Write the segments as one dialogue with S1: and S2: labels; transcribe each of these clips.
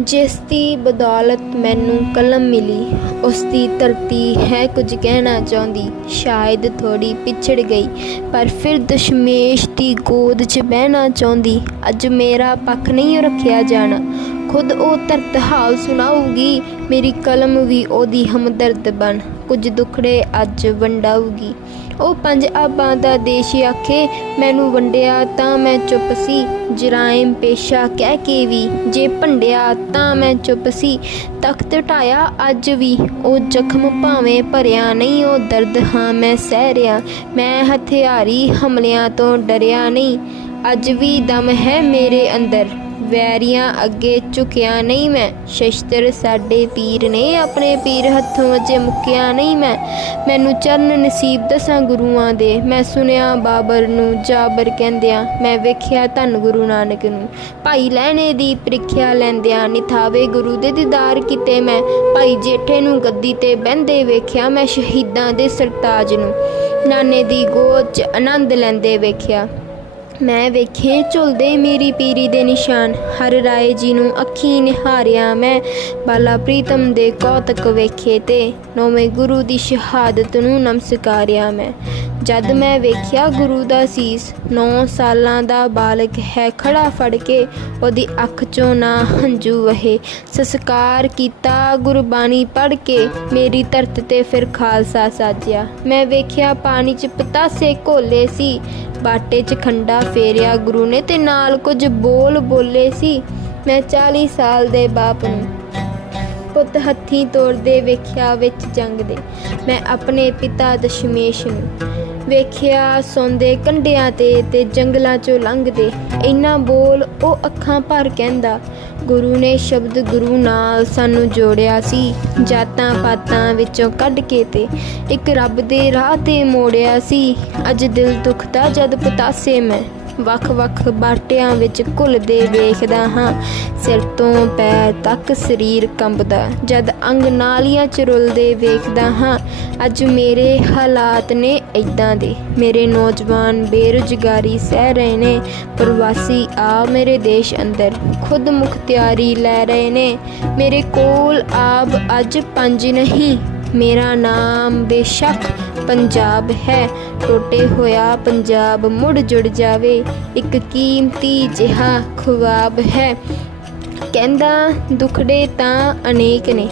S1: ਜਿਸ ਦੀ ਬਦੌਲਤ ਮੈਨੂੰ ਕਲਮ ਮਿਲੀ, ਉਸ ਦੀ ਧਰਤੀ ਹੈ ਕੁਝ ਕਹਿਣਾ ਚਾਹੁੰਦੀ। ਸ਼ਾਇਦ ਥੋੜੀ ਪਿਛੜ ਗਈ, ਪਰ ਫਿਰ ਦਸ਼ਮੇਸ਼ ਦੀ ਗੋਦ 'ਚ ਬਹਿਣਾ ਚਾਹੁੰਦੀ, ਅੱਜ ਮੇਰਾ ਪੱਖ ਨਹੀਂ ਰੱਖਿਆ ਜਾਣਾ। ਖੁਦ ਉਹ ਧਰਤ ਹਾਲ ਸੁਣਾਊਗੀ, ਮੇਰੀ ਕਲਮ ਵੀ ਉਹਦੀ ਹਮਦਰਦ ਬਣ, ਕੁਝ ਦੁਖੜੇ ਅੱਜ ਵੰਡਾਊਗੀ। ਉਹ ਪੰਜ ਆਬਾਂ ਦਾ ਦੇਸ਼ ਆਖੇ, ਮੈਨੂੰ ਵੰਡਿਆ ਤਾਂ ਮੈਂ ਚੁੱਪ ਸੀ। ਜਰਾਇਮ ਪੇਸ਼ਾ ਕਹਿ ਕੇ ਵੀ ਜੇ ਭੰਡਿਆ ਤਾਂ ਮੈਂ ਚੁੱਪ ਸੀ। ਤਖਤ ਢਾਇਆ ਅੱਜ ਵੀ, ਉਹ ਜ਼ਖਮ ਭਾਵੇਂ ਭਰਿਆ ਨਹੀਂ, ਉਹ ਦਰਦ ਹਾਂ ਮੈਂ ਸਹਿ ਰਿਆ। ਮੈਂ ਹਥਿਆਰੀ ਹਮਲਿਆਂ ਤੋਂ ਡਰਿਆ ਨਹੀਂ। ਅੱਜ ਵੀ ਦਮ ਹੈ ਮੇਰੇ ਅੰਦਰ। ਵੈਰੀਆਂ ਅੱਗੇ ਝੁਕਿਆ ਨਹੀਂ ਮੈਂ। ਸ਼ਸਤਰ ਸਾਡੇ ਪੀਰ ਨੇ ਆਪਣੇ ਪੀਰ ਹੱਥੋਂ ਅਜੇ ਮੁੱਕਿਆ ਨਹੀਂ ਮੈਂ। ਮੈਨੂੰ ਚਰਨ ਨਸੀਬ ਦਸਾਂ ਗੁਰੂਆਂ ਦੇ। ਮੈਂ ਸੁਨਿਆ ਬਾਬਰ ਨੂੰ ਜਾਬਰ ਕਹਿੰਦਿਆਂ, ਮੈਂ ਵੇਖਿਆ ਧੰਨ ਗੁਰੂ ਨਾਨਕ ਨੂੰ। ਭਾਈ ਲੈਣੇ ਦੀ ਪ੍ਰੀਖਿਆ ਲੈਂਦਿਆਂ ਨਿਥਾਵੇ ਗੁਰੂ ਦੇ ਦੀਦਾਰ ਕੀਤੇ ਮੈਂ। ਭਾਈ ਜੇਠੇ ਨੂੰ ਗੱਦੀ ਤੇ ਬਹਿੰਦੇ ਵੇਖਿਆ ਮੈਂ ਸ਼ਹੀਦਾਂ ਦੇ ਸਰਤਾਜ ਨੂੰ। ਨਾਨੇ ਦੀ ਗੋਦ 'ਚ ਆਨੰਦ ਲੈਂਦੇ ਵੇਖਿਆ। ਮੈਂ ਵੇਖੇ ਝੁਲਦੇ ਮੇਰੀ ਪੀਰੀ ਦੇ ਨਿਸ਼ਾਨ। ਹਰ ਰਾਏ ਜੀ ਨੂੰ ਅੱਖੀ ਨਿਹਾਰਿਆ ਮੈਂ, ਬਾਲਾ ਪ੍ਰੀਤਮ ਦੇ ਕੌਤਕ ਵੇਖੇ ਤੇ ਨੌਵੇਂ ਗੁਰੂ ਦੀ ਸ਼ਹਾਦਤ ਨੂੰ ਨਮਸਕਾਰਿਆ ਮੈਂ। ਜਦ ਮੈਂ ਵੇਖਿਆ ਗੁਰੂ ਦਾ ਸੀਸ 9 ਸਾਲਾਂ ਦਾ ਬਾਲਕ ਹੈ ਖੜਾ ਫੜ ਕੇ, ਉਹਦੀ ਅੱਖ ਚੋਂ ਨਾ ਹੰਝੂ ਵਹੇ। ਸੰਸਕਾਰ ਕੀਤਾ ਗੁਰਬਾਣੀ ਪੜ ਕੇ, ਮੇਰੀ ਧਰਤ ਤੇ ਫਿਰ ਖਾਲਸਾ ਸਾਜਿਆ। ਮੈਂ ਵੇਖਿਆ ਪਾਣੀ 'ਚ ਪਤਾਸੇ ਘੋਲੇ ਸੀ ਬਾਟੇ 'ਚ ਖੰਡਾ ਫੇਰਿਆ, ਗੁਰੂ ਨੇ ਤੇ ਨਾਲ ਕੁਝ ਬੋਲ ਬੋਲੇ ਸੀ। ਮੈਂ 40 ਸਾਲ ਦੇ ਬਾਪ ਨੂੰ ਪੁੱਤ ਹੱਥੀਂ ਤੋੜਦੇ ਵੇਖਿਆ ਵਿੱਚ ਜੰਗ ਦੇ। ਮੈਂ ਆਪਣੇ ਪਿਤਾ ਦਸ਼ਮੇਸ਼ ਨੂੰ ਵੇਖਿਆ ਸੌਂਦੇ ਕੰਢਿਆਂ ਤੇ ਤੇ ਜੰਗਲਾਂ ਚੋਂ ਲੰਘਦੇ। ਇੰਨਾ ਬੋਲ ਉਹ ਅੱਖਾਂ ਭਰ ਕਹਿੰਦਾ, ਗੁਰੂ ਨੇ ਸ਼ਬਦ ਗੁਰੂ ਨਾਲ ਸਾਨੂੰ ਜੋੜਿਆ ਸੀ, ਜਾਤਾਂ ਪਾਤਾਂ ਵਿੱਚੋਂ ਕੱਢ ਕੇ ਤੇ ਇੱਕ ਰੱਬ ਦੇ ਰਾਹ ਤੇ ਮੋੜਿਆ ਸੀ। ਅੱਜ ਦਿਲ ਦੁਖਦਾ ਜਦ ਪਤਾਸੇ ਮੈਂ ਵੱਖ-ਵੱਖ ਬਾਟਿਆਂ ਵਿੱਚ ਘੁਲਦੇ ਵੇਖਦਾ ਹਾਂ। ਸਿਰ ਤੋਂ ਪੈਰ ਤੱਕ ਸਰੀਰ ਕੰਬਦਾ, ਜਦ ਅੰਗ ਨਾਲੀਆਂ ਚ ਰੁਲਦੇ ਵੇਖਦਾ ਹਾਂ। ਅੱਜ ਮੇਰੇ ਹਾਲਾਤ ਨੇ ਇਦਾਂ ਦੇ। ਮੇਰੇ ਨੌਜਵਾਨ ਬੇਰੁਜ਼ਗਾਰੀ ਸਹਿ ਰਹੇ ਨੇ, ਪ੍ਰਵਾਸੀ ਆ ਮੇਰੇ ਦੇਸ਼ ਅੰਦਰ। ਖੁਦ ਮੁਖਤਿਆਰੀ ਲੈ ਰਹੇ ਨੇ। ਮੇਰੇ ਕੋਲ ਆਬ ਅੱਜ ਪੰਜ ਨਹੀਂ ਮੇਰਾ ਨਾਮ ਬੇਸ਼ੱਕ ਪੰਜਾਬ ਹੈ। ਟੁੱਟੇ ਹੋਇਆ ਪੰਜਾਬ ਮੁੜ ਜੁੜ ਜਾਵੇ। ਇੱਕ ਕੀਮਤੀ ਜਿਹਾ ਖੁਆਬ ਹੈ। ਕਹਿੰਦਾ, ਦੁਖੜੇ ਤਾਂ ਅਨੇਕ ਨੇ,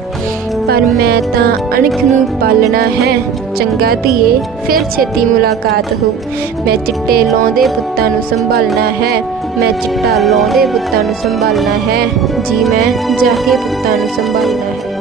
S1: ਪਰ ਮੈਂ ਤਾਂ ਅਣਖ ਨੂੰ ਪਾਲਣਾ ਹੈ। ਚੰਗਾ ਧੀਏ, ਫਿਰ ਛੇਤੀ ਮੁਲਾਕਾਤ ਹੋ। ਮੈਂ ਚਿੱਟੇ ਲਾਉਂਦੇ ਪੁੱਤਾਂ ਨੂੰ ਸੰਭਾਲਣਾ ਹੈ। ਮੈਂ ਚਿੱਟਾ ਲਾਉਂਦੇ ਪੁੱਤਾਂ ਨੂੰ ਸੰਭਾਲਣਾ ਹੈ। ਜੀ ਮੈਂ, ਜਾ ਕੇ ਪੁੱਤਾਂ ਨੂੰ ਸੰਭਾਲਣਾ ਹੈ।